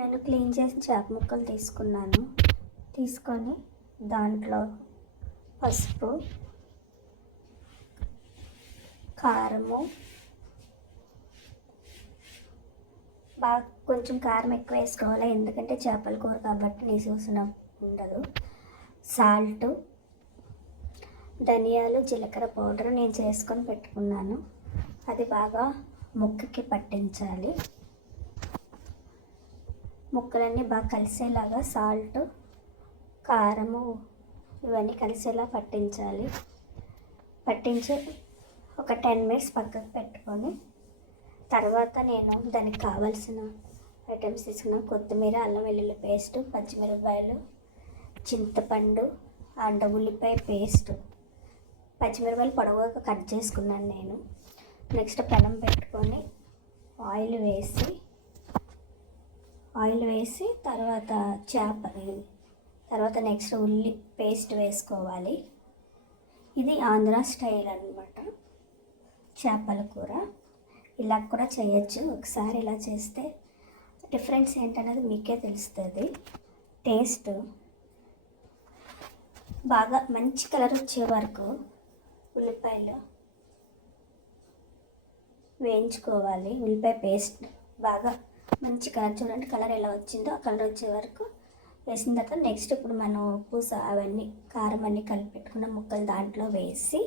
నేను క్లీన్ చేసిన చేప ముక్కలు తీసుకొని దాంట్లో పసుపు, కారము, బాగా కొంచెం కారం ఎక్కువ వేసుకోవాలి, ఎందుకంటే చేపల కూర కాబట్టి నీసువాసన ఉండదు. సాల్ట్, ధనియాలు, జీలకర్ర పౌడర్ నేను చేసుకొని పెట్టుకున్నాను. అది బాగా ముక్కకి పట్టించాలి. ముక్కలన్నీ బాగా కలిసేలాగా సాల్ట్, కారము ఇవన్నీ కలిసేలా పట్టించి ఒక 10 మినిట్స్ పక్కకు పెట్టుకొని తర్వాత నేను దానికి కావాల్సిన ఐటమ్స్ తీసుకున్న కొత్తిమీర, అల్లం వెల్లుల్లి పేస్ట్, పచ్చిమిరపకాయలు, చింతపండు అండ్ ఉల్లిపాయ పేస్ట్, పచ్చిమిరపకాయలు పొడవుగా కట్ చేసుకున్నాను నేను. నెక్స్ట్ పెనం పెట్టుకొని ఆయిల్ వేసి తర్వాత నెక్స్ట్ ఉల్లి పేస్ట్ వేసుకోవాలి. ఇది ఆంధ్ర స్టైల్ అన్నమాట చేపల కూర. ఇలా కూడా చేయొచ్చు. ఒకసారి ఇలా చేస్తే డిఫరెన్స్ ఏంటనేది మీకే తెలుస్తుంది. టేస్ట్ బాగా మంచి కలర్ వచ్చే వరకు ఉల్లిపాయలు వేయించుకోవాలి. ఉల్లిపాయ పేస్ట్ బాగా మంచి కలర్, చూడండి కలర్ ఎలా వచ్చిందో ఆ కలర్ వచ్చే వరకు వేసిన తర్వాత నెక్స్ట్ ఇప్పుడు మనం ఉప్పు అవన్నీ కారం అన్నీ కలిపి పెట్టుకున్న ముక్కలు దాంట్లో వేసి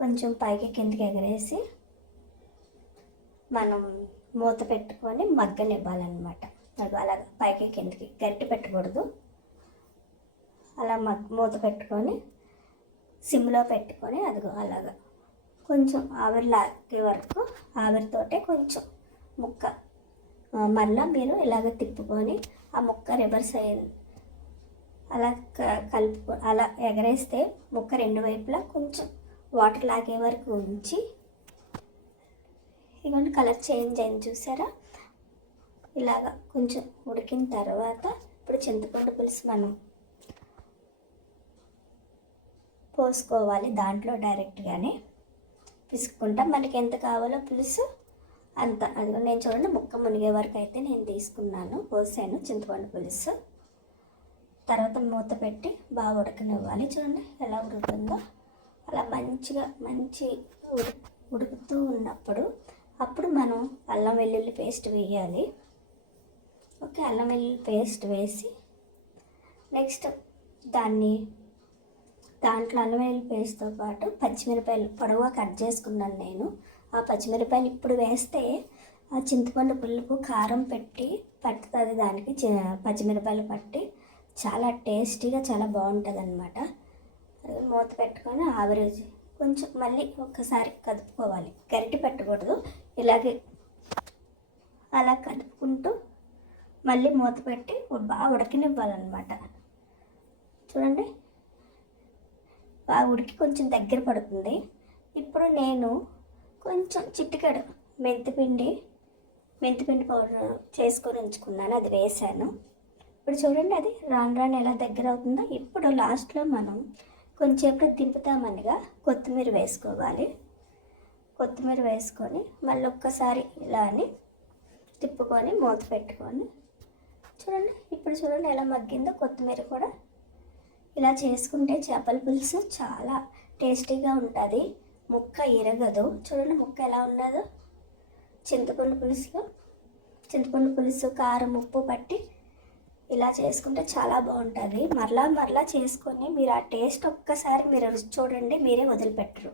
కొంచెం పైకి కిందకి ఎగరేసి మనం మూత పెట్టుకొని మగ్గనివ్వాలన్నమాట. అది అలాగ పైకి కిందకి గరిటె పెట్టకూడదు. అలా మూత పెట్టుకొని సిమ్లో పెట్టుకొని అదిగో అలాగా కొంచెం ఆవిరి లాగే వరకు ఆవిరితోటే కొంచెం ముక్క మళ్ళీ మీరు ఇలాగ తిప్పుకొని ఆ ముక్క రివర్స్ అయ్యింది అలా అలా ఎగరేస్తే ముక్క రెండు వైపులా కొంచెం వాటర్ లాగే వరకు ఉంచి, ఇదిగోండి కలర్ చేంజ్ అయింది చూసారా. ఇలాగా కొంచెం ఉడికిన తర్వాత ఇప్పుడు చింతపండు పులుసు మనం పోసుకోవాలి. దాంట్లో డైరెక్ట్గానే పిసుక్కుంటా మనకి ఎంత కావాలో పులుసు అంత. అదిగో నేను చూడండి ముక్క మునిగే వరకు అయితే నేను తీసుకున్నాను, పోసాను చింతపండు పులుసు. తర్వాత మూత పెట్టి బాగా ఉడకనివ్వాలి. చూడండి ఎలా ఉడుకుతుందో. అలా మంచి ఉడుకుతూ ఉన్నప్పుడు అప్పుడు మనం అల్లం వెల్లుల్లి పేస్ట్ వేయాలి. ఓకే, అల్లం వెల్లుల్లి పేస్ట్ వేసి నెక్స్ట్ దాంట్లో అల్లం వెల్లుల్లి పేస్ట్తో పాటు పచ్చిమిరపకాయలు పొడవుగా కట్ చేసుకున్నాను నేను. ఆ పచ్చిమిరపకాయలు ఇప్పుడు వేస్తే ఆ చింతపండు పులుపు కారం పట్టుతుంది దానికి, పచ్చిమిరపకాయలు పట్టి చాలా టేస్టీగా చాలా బాగుంటుంది అన్నమాట. మూత పెట్టుకొని ఆవరేజ్ కొంచెం మళ్ళీ ఒక్కసారి కదుపుకోవాలి. గరిటె పెట్టకూడదు, ఇలాగే అలా కదుపుకుంటూ మళ్ళీ మూత పెట్టి బాగా ఉడకనివ్వాలన్నమాట. చూడండి బాగా ఉడికి కొంచెం దగ్గర పడుతుంది. ఇప్పుడు నేను కొంచెం చిటికెడు మెంతిపిండి పౌడర్ చేసుకొని ఉంచుకున్నాను, అది వేసాను. ఇప్పుడు చూడండి అది రాను ఎలా దగ్గర అవుతుందో. ఇప్పుడు లాస్ట్లో మనం కొంచెంసేపు దింపుతామనిగా కొత్తిమీర వేసుకోవాలి. కొత్తిమీర వేసుకొని మళ్ళీ ఒక్కసారి ఇలా అని తిప్పుకొని మూత పెట్టుకొని చూడండి. ఇప్పుడు చూడండి ఎలా మగ్గిందో. కొత్తిమీర కూడా ఇలా చేసుకుంటే చేపల పులుసు చాలా టేస్టీగా ఉంటుంది. ముక్క ఇరగదు. చూడండి ముక్క ఎలా ఉన్నదో. చింతపండు పులుసు కారం ఉప్పు పట్టి ఇలా చేసుకుంటే చాలా బాగుంటుంది. మరలా చేసుకొని మీరు ఆ టేస్ట్ ఒక్కసారి మీరు రుచి చూడండి, మీరే వదిలిపెట్టరు.